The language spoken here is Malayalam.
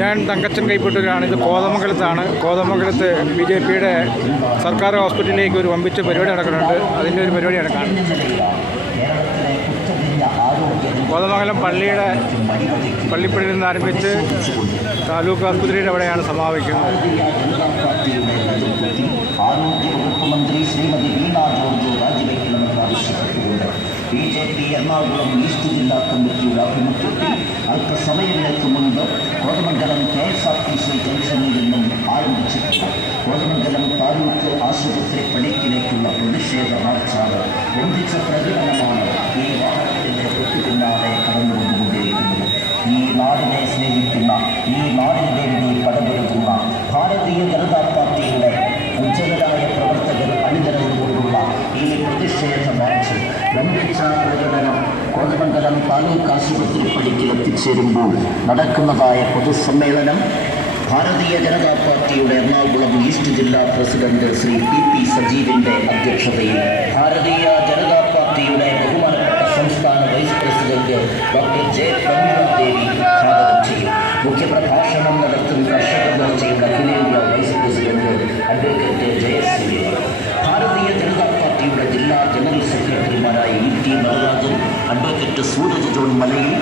ഞാൻ തങ്കച്ചൻ കൈപ്പറ്റൂരാണ്. ഇത് കോതമംഗലത്താണ്. കോതമംഗലത്ത് BJPയുടെ സർക്കാർ ഹോസ്പിറ്റലിലേക്ക് ഒരു വമ്പിച്ച പരിപാടി നടക്കുന്നുണ്ട്. അതിൻ്റെ ഒരു പരിപാടിയാണ് കാണുന്നത്. കോതമംഗലം പള്ളിപ്പടിയിൽ നിന്ന് ആരംഭിച്ച് താലൂക്ക് ആസ്പത്രിയുടെ അവിടെയാണ് സമാപിക്കുന്നത്. ആരോഗ്യവകുപ്പ് മന്ത്രി ശ്രീമതി വീണ ജോർജ് രാജിവെക്കണമെന്ന് ആവശ്യപ്പെട്ടുകൊണ്ട് BJP എറണാകുളം ഈസ്റ്റ് ജില്ലാ കമ്മിറ്റിയുടെ ആഭിമുഖ്യത്തിൽ അല്പസമയങ്ങൾക്ക് മുൻപ് കോതമംഗലം KSRTC ജംഗ്ഷനിൽ നിന്നും ആരംഭിച്ചിട്ടുണ്ട്. കോതമംഗലം താലൂക്ക് ആശുപത്രി പടിക്കിലേക്കുള്ള പ്രതിഷേധ മാർച്ചാണ്. ഒന്നിച്ച പ്രകടനമാണ് ഈ വാഹനത്തിന്റെ പിന്നാലെ കടന്നുകൊണ്ടുകൊണ്ടിരിക്കുന്നത്. ഈ നാടിനെ സ്നേഹിക്കുന്ന, ഈ നാടിന്റെ വേണ്ടി പടപൊരുതുന്ന ഭാരതീയ ജനതാ പാർട്ടിയുടെ ഉജ്ജ്വലരായ പ്രവർത്തകർ അണിനിരന്നുകൊണ്ടുള്ള ഈ പ്രതിഷേധ മാർച്ച് വമ്പിച്ച പ്രകടനം കോതമംഗലം താലൂക്ക് ആശുപത്രി പടിക്കൽ എത്തിച്ചേരുമ്പോൾ നടക്കുന്നതായ പൊതുസമ്മേളനം ഭാരതീയ ജനതാ പാർട്ടിയുടെ എറണാകുളം ഈസ്റ്റ് ജില്ലാ പ്രസിഡന്റ് ശ്രീ PP സജീവിന്റെ അധ്യക്ഷതയിൽ ഭാരതീയ ജനതാ പാർട്ടിയുടെ ബഹുമാനപ്പെട്ട സംസ്ഥാന vice president doctor J. Prameeladevi ഉദ്ഘാടനം ചെയ്യും. മുഖ്യപ്രഭാഷണം നടത്തും കർഷക മോർച്ചയുടെ അഖിലേന്ത്യാ വൈസ് പ്രസിഡന്റ് അഡ്വക്കേറ്റ് JS. ഭാരതീയ ജനതാ പാർട്ടിയുടെ ജില്ലാ ജനറൽ സെക്രട്ടറിമാരായ ET Natarajan, advocate Suraj John മലയിൽ,